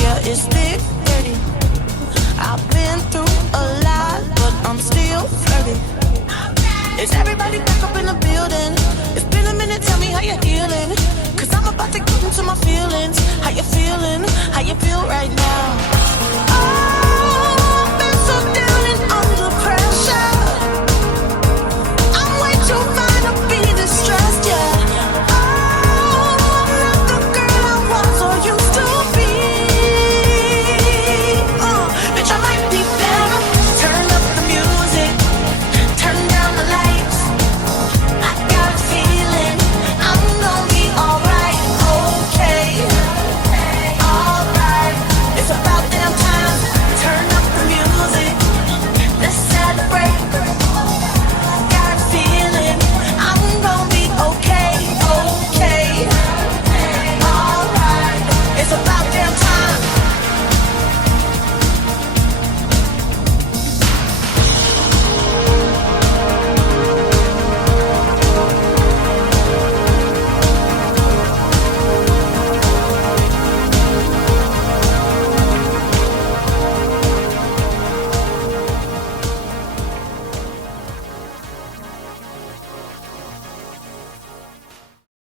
Yeah, it's big, dirty. I've been through a lot, but I'm still flirty. Is everybody back up in the building? It's been a minute, tell me how you're healing. Cause I'm about to get into my feelings. How you feeling? How you feel right now?